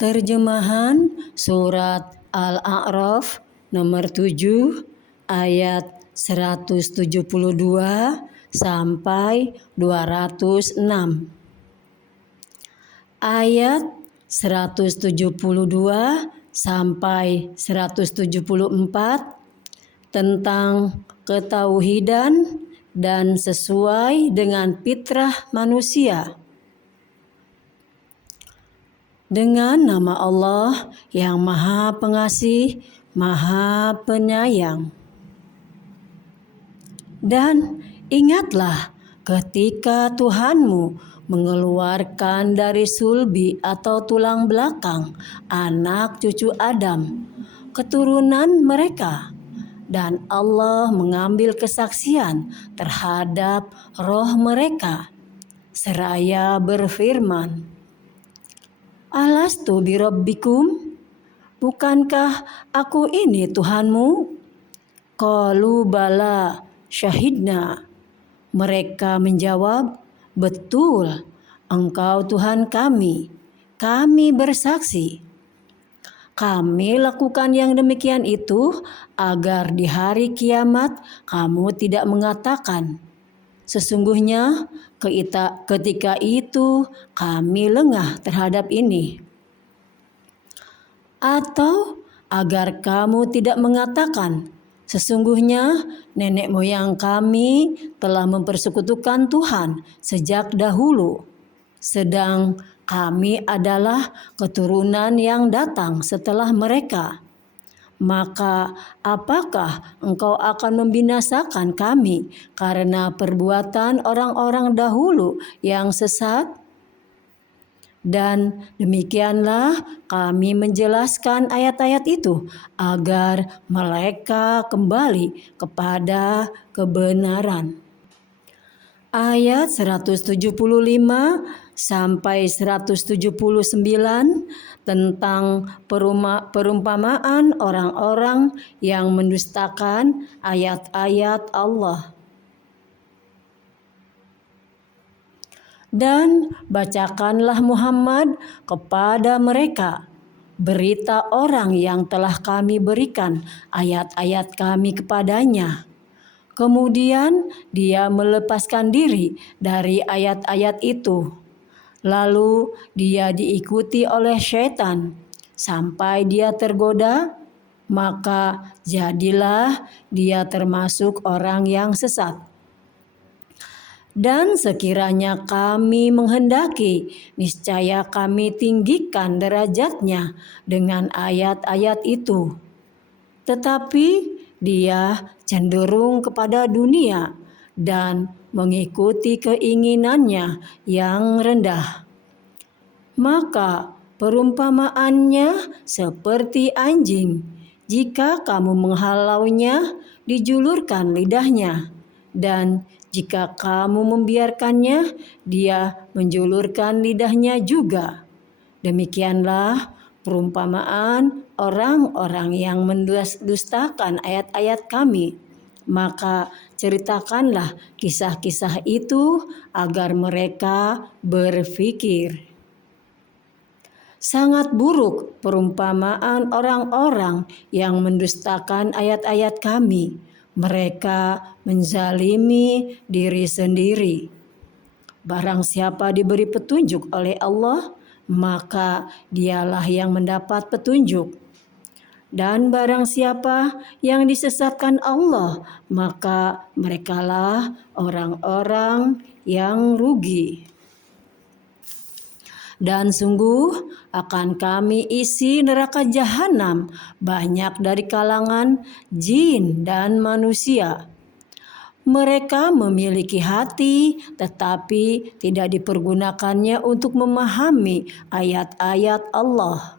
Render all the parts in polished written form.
Terjemahan Surat Al-A'raf nomor 7 ayat 172 sampai 206. Ayat 172 sampai 174 tentang ketauhidan dan sesuai dengan fitrah manusia. Dengan nama Allah yang Maha Pengasih, Maha Penyayang. Dan ingatlah ketika Tuhanmu mengeluarkan dari sulbi atau tulang belakang anak cucu Adam, keturunan mereka, dan Allah mengambil kesaksian terhadap roh mereka, seraya berfirman, Alastu birabbikum? Bukankah aku ini Tuhanmu? Qalu bala syahidna. Mereka menjawab, betul, Engkau Tuhan kami bersaksi. Kami lakukan yang demikian itu agar di hari kiamat kamu tidak mengatakan, sesungguhnya ketika itu kami lengah terhadap ini. Atau agar kamu tidak mengatakan, sesungguhnya nenek moyang kami telah mempersekutukan Tuhan sejak dahulu, sedang kami adalah keturunan yang datang setelah mereka. Maka apakah engkau akan membinasakan kami karena perbuatan orang-orang dahulu yang sesat? Dan demikianlah kami menjelaskan ayat-ayat itu agar mereka kembali kepada kebenaran. Ayat 175 sampai 179 tentang perumpamaan orang-orang yang mendustakan ayat-ayat Allah. Dan bacakanlah Muhammad kepada mereka berita orang yang telah kami berikan ayat-ayat kami kepadanya. Kemudian dia melepaskan diri dari ayat-ayat itu. Lalu dia diikuti oleh syaitan sampai dia tergoda, maka jadilah dia termasuk orang yang sesat. Dan sekiranya kami menghendaki, niscaya kami tinggikan derajatnya dengan ayat-ayat itu. Tetapi dia cenderung kepada dunia dan mengikuti keinginannya yang rendah. Maka perumpamaannya seperti anjing. Jika kamu menghalaunya, dijulurkan lidahnya. Dan jika kamu membiarkannya, dia menjulurkan lidahnya juga. Demikianlah perumpamaan orang-orang yang mendustakan ayat-ayat kami. Maka ceritakanlah kisah-kisah itu agar mereka berpikir. Sangat buruk perumpamaan orang-orang yang mendustakan ayat-ayat kami. Mereka menzalimi diri sendiri. Barang siapa diberi petunjuk oleh Allah, maka dialah yang mendapat petunjuk. Dan barang siapa yang disesatkan Allah, maka merekalah orang-orang yang rugi. Dan sungguh akan kami isi neraka jahanam banyak dari kalangan jin dan manusia. Mereka memiliki hati tetapi tidak dipergunakannya untuk memahami ayat-ayat Allah.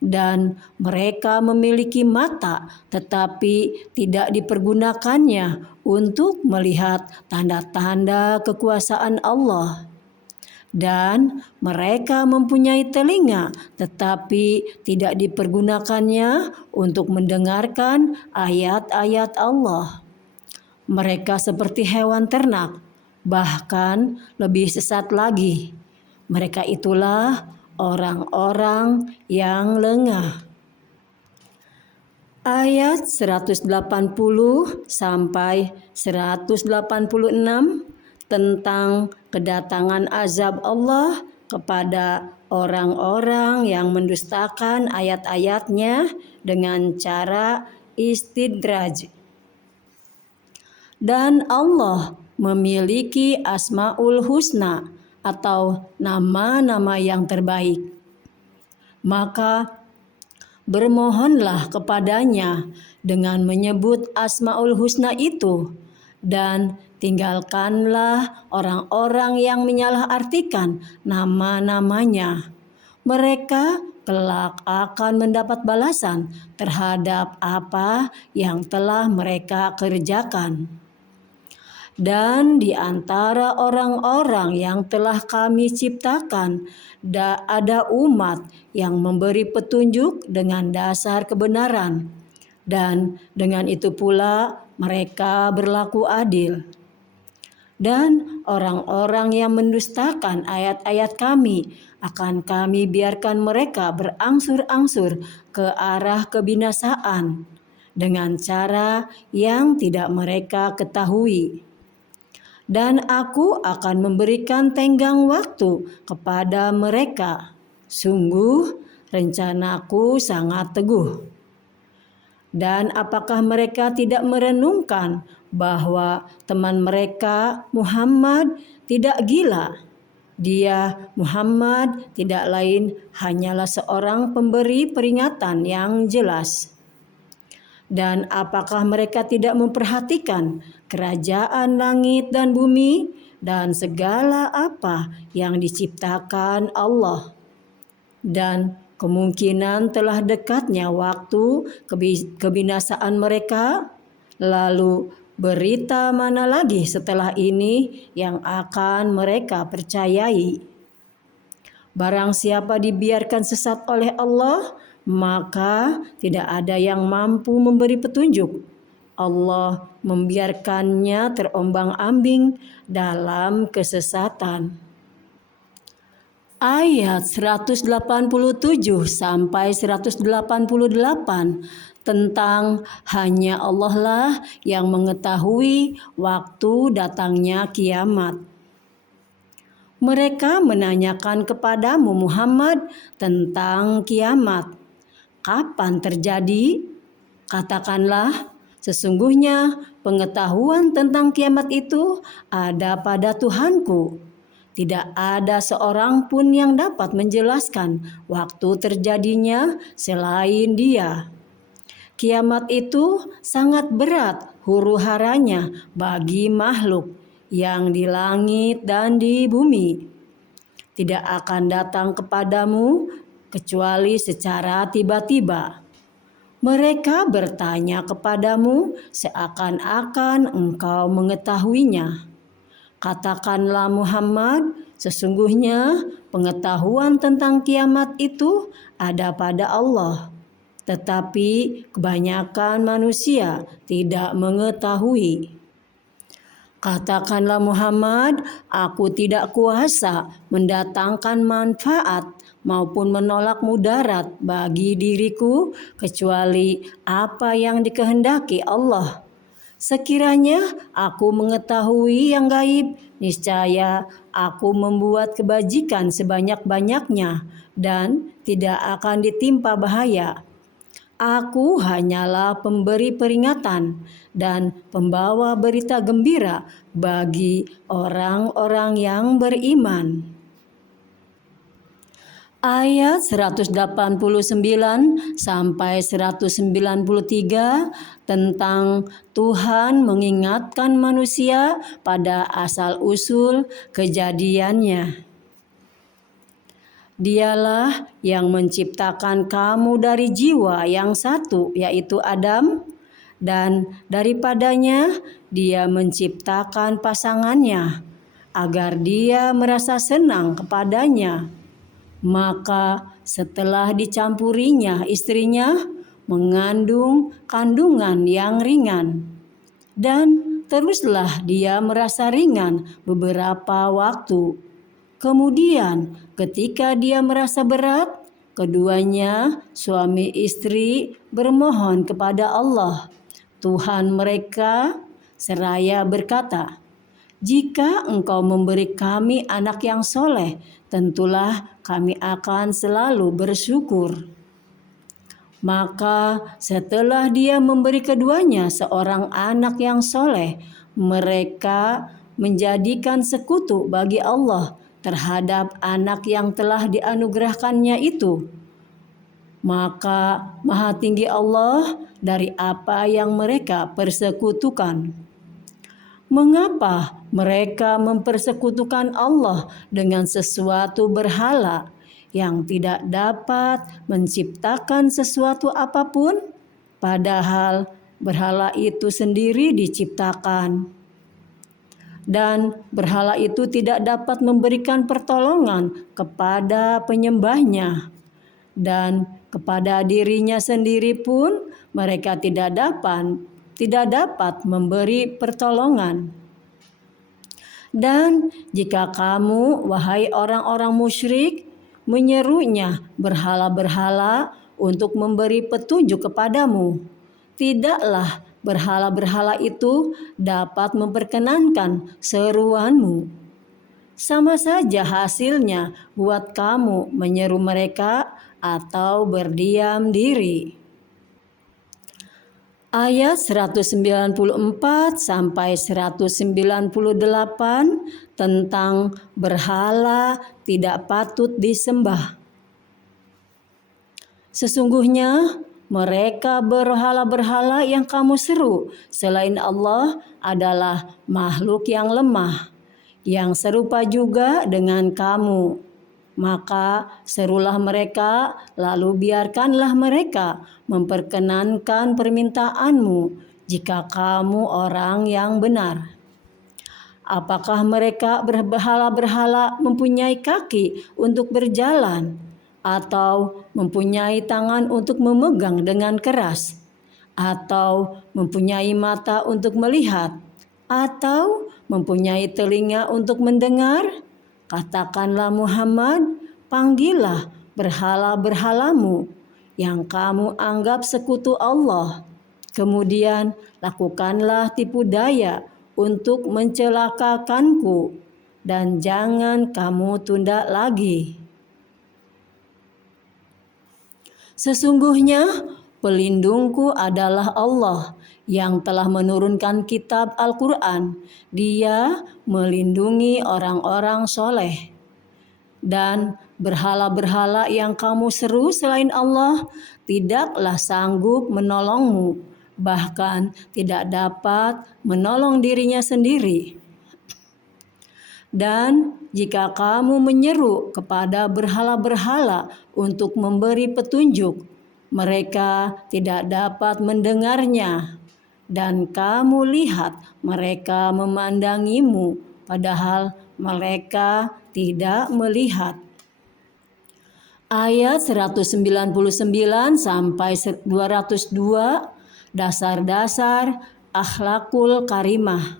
Dan mereka memiliki mata tetapi tidak dipergunakannya untuk melihat tanda-tanda kekuasaan Allah. Dan mereka mempunyai telinga tetapi tidak dipergunakannya untuk mendengarkan ayat-ayat Allah. Mereka seperti hewan ternak, bahkan lebih sesat lagi. Mereka itulah orang-orang yang lengah. Ayat 180 sampai 186 tentang kedatangan azab Allah kepada orang-orang yang mendustakan ayat-ayatnya dengan cara istidraj. Dan Allah memiliki Asmaul Husna atau nama-nama yang terbaik. Maka bermohonlah kepadanya dengan menyebut Asmaul Husna itu, dan tinggalkanlah orang-orang yang menyalahartikan nama-namanya. Mereka kelak akan mendapat balasan terhadap apa yang telah mereka kerjakan. Dan di antara orang-orang yang telah kami ciptakan, ada umat yang memberi petunjuk dengan dasar kebenaran, dan dengan itu pula mereka berlaku adil. Dan orang-orang yang mendustakan ayat-ayat kami, akan kami biarkan mereka berangsur-angsur ke arah kebinasaan dengan cara yang tidak mereka ketahui. Dan aku akan memberikan tenggang waktu kepada mereka. Sungguh rencanaku sangat teguh. Dan apakah mereka tidak merenungkan bahwa teman mereka Muhammad tidak gila? Dia Muhammad tidak lain hanyalah seorang pemberi peringatan yang jelas. Dan apakah mereka tidak memperhatikan kerajaan langit dan bumi dan segala apa yang diciptakan Allah? Dan kemungkinan telah dekatnya waktu kebinasaan mereka. Lalu berita mana lagi setelah ini yang akan mereka percayai? Barang siapa dibiarkan sesat oleh Allah, maka tidak ada yang mampu memberi petunjuk. Allah membiarkannya terombang-ambing dalam kesesatan. Ayat 187 sampai 188 tentang hanya Allah lah yang mengetahui waktu datangnya kiamat. Mereka menanyakan kepadamu Muhammad tentang kiamat. Kapan terjadi? Katakanlah, sesungguhnya pengetahuan tentang kiamat itu ada pada Tuhanku. Tidak ada seorang pun yang dapat menjelaskan waktu terjadinya selain Dia. Kiamat itu sangat berat huru-haranya bagi makhluk yang di langit dan di bumi. Tidak akan datang kepadamu kecuali secara tiba-tiba. Mereka bertanya kepadamu seakan-akan engkau mengetahuinya. Katakanlah Muhammad, sesungguhnya pengetahuan tentang kiamat itu ada pada Allah. Tetapi kebanyakan manusia tidak mengetahui. Katakanlah Muhammad, aku tidak kuasa mendatangkan manfaat maupun menolak mudarat bagi diriku kecuali apa yang dikehendaki Allah. Sekiranya aku mengetahui yang gaib, niscaya aku membuat kebajikan sebanyak-banyaknya dan tidak akan ditimpa bahaya. Aku hanyalah pemberi peringatan dan pembawa berita gembira bagi orang-orang yang beriman. Ayat 189 sampai 193 tentang Tuhan mengingatkan manusia pada asal-usul kejadiannya. Dialah yang menciptakan kamu dari jiwa yang satu, yaitu Adam, dan daripadanya Dia menciptakan pasangannya, agar Dia merasa senang kepadanya. Maka setelah dicampurinya istrinya, mengandung kandungan yang ringan. Dan teruslah dia merasa ringan beberapa waktu. Kemudian ketika dia merasa berat, keduanya suami istri bermohon kepada Allah, Tuhan mereka, seraya berkata, "Jika Engkau memberi kami anak yang soleh, tentulah kami akan selalu bersyukur." Maka setelah dia memberi keduanya seorang anak yang soleh, mereka menjadikan sekutu bagi Allah terhadap anak yang telah dianugerahkannya itu. Maka Maha Tinggi Allah dari apa yang mereka persekutukan. Mengapa mereka mempersekutukan Allah dengan sesuatu berhala yang tidak dapat menciptakan sesuatu apapun, padahal berhala itu sendiri diciptakan? Dan berhala itu tidak dapat memberikan pertolongan kepada penyembahnya, dan kepada dirinya sendiri pun mereka tidak dapat memberi pertolongan. Dan jika kamu, wahai orang-orang musyrik, menyerunya berhala-berhala untuk memberi petunjuk kepadamu, tidaklah berhala-berhala itu dapat memperkenankan seruanmu. Sama saja hasilnya buat kamu menyeru mereka atau berdiam diri. Ayat 194 sampai 198 tentang berhala tidak patut disembah. Sesungguhnya mereka berhala-berhala yang kamu seru selain Allah adalah makhluk yang lemah, yang serupa juga dengan kamu. Maka serulah mereka, lalu biarkanlah mereka memperkenankan permintaanmu jika kamu orang yang benar. Apakah mereka berhala-berhala mempunyai kaki untuk berjalan, atau mempunyai tangan untuk memegang dengan keras, atau mempunyai mata untuk melihat, atau mempunyai telinga untuk mendengar? Katakanlah Muhammad, panggillah berhala-berhalamu yang kamu anggap sekutu Allah. Kemudian lakukanlah tipu daya untuk mencelakakanku, dan jangan kamu tunda lagi. Sesungguhnya pelindungku adalah Allah yang telah menurunkan kitab Al-Quran. Dia melindungi orang-orang soleh. Dan berhala-berhala yang kamu seru selain Allah tidaklah sanggup menolongmu, bahkan tidak dapat menolong dirinya sendiri. Dan jika kamu menyeru kepada berhala-berhala untuk memberi petunjuk, mereka tidak dapat mendengarnya. Dan kamu lihat mereka memandangimu, padahal mereka tidak melihat. Ayat 199 sampai 202, dasar-dasar akhlakul karimah.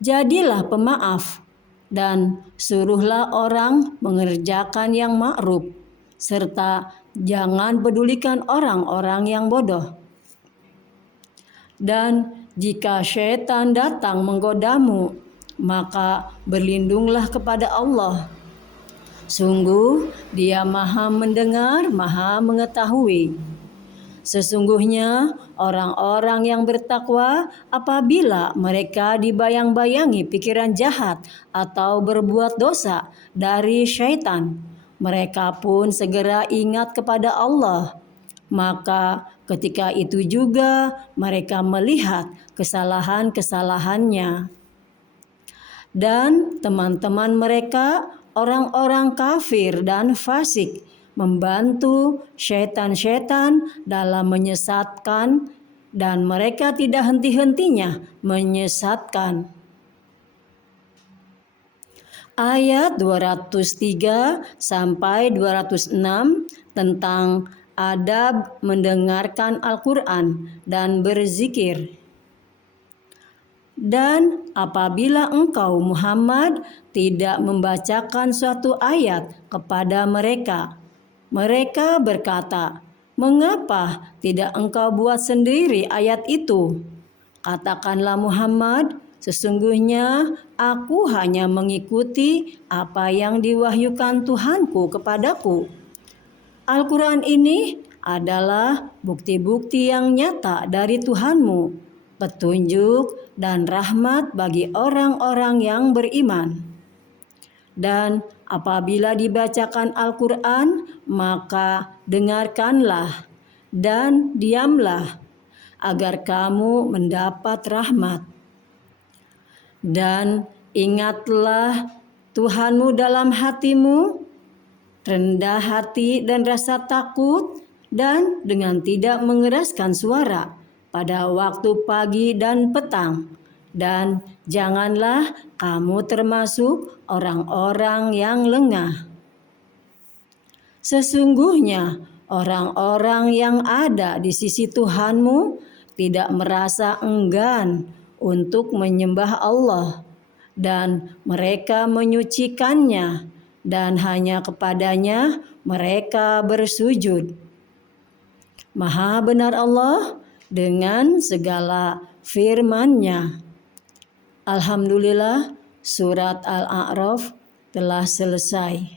Jadilah pemaaf dan suruhlah orang mengerjakan yang ma'ruf, serta jangan pedulikan orang-orang yang bodoh. Dan jika syaitan datang menggodamu, maka berlindunglah kepada Allah. Sungguh Dia Maha mendengar, Maha mengetahui. Sesungguhnya orang-orang yang bertakwa apabila mereka dibayang-bayangi pikiran jahat atau berbuat dosa dari syaitan, mereka pun segera ingat kepada Allah. Maka ketika itu juga mereka melihat kesalahan-kesalahannya. Dan teman-teman mereka, orang-orang kafir dan fasik, membantu syaitan-syaitan dalam menyesatkan, dan mereka tidak henti-hentinya menyesatkan. Ayat 203 sampai 206 tentang adab mendengarkan Al-Quran dan berzikir. Dan apabila engkau Muhammad tidak membacakan suatu ayat kepada mereka. Mereka berkata, "Mengapa tidak engkau buat sendiri ayat itu?" Katakanlah Muhammad, sesungguhnya aku hanya mengikuti apa yang diwahyukan Tuhanku kepadaku. Al-Quran ini adalah bukti-bukti yang nyata dari Tuhanmu, petunjuk dan rahmat bagi orang-orang yang beriman. Dan apabila dibacakan Al-Quran, maka dengarkanlah dan diamlah, agar kamu mendapat rahmat. Dan ingatlah Tuhanmu dalam hatimu, rendah hati dan rasa takut, dan dengan tidak mengeraskan suara pada waktu pagi dan petang. Dan janganlah kamu termasuk orang-orang yang lengah. Sesungguhnya orang-orang yang ada di sisi Tuhanmu tidak merasa enggan untuk menyembah Allah, dan mereka menyucikannya, dan hanya kepadanya mereka bersujud. Maha benar Allah dengan segala firman-Nya. Alhamdulillah, surat Al-A'raf telah selesai.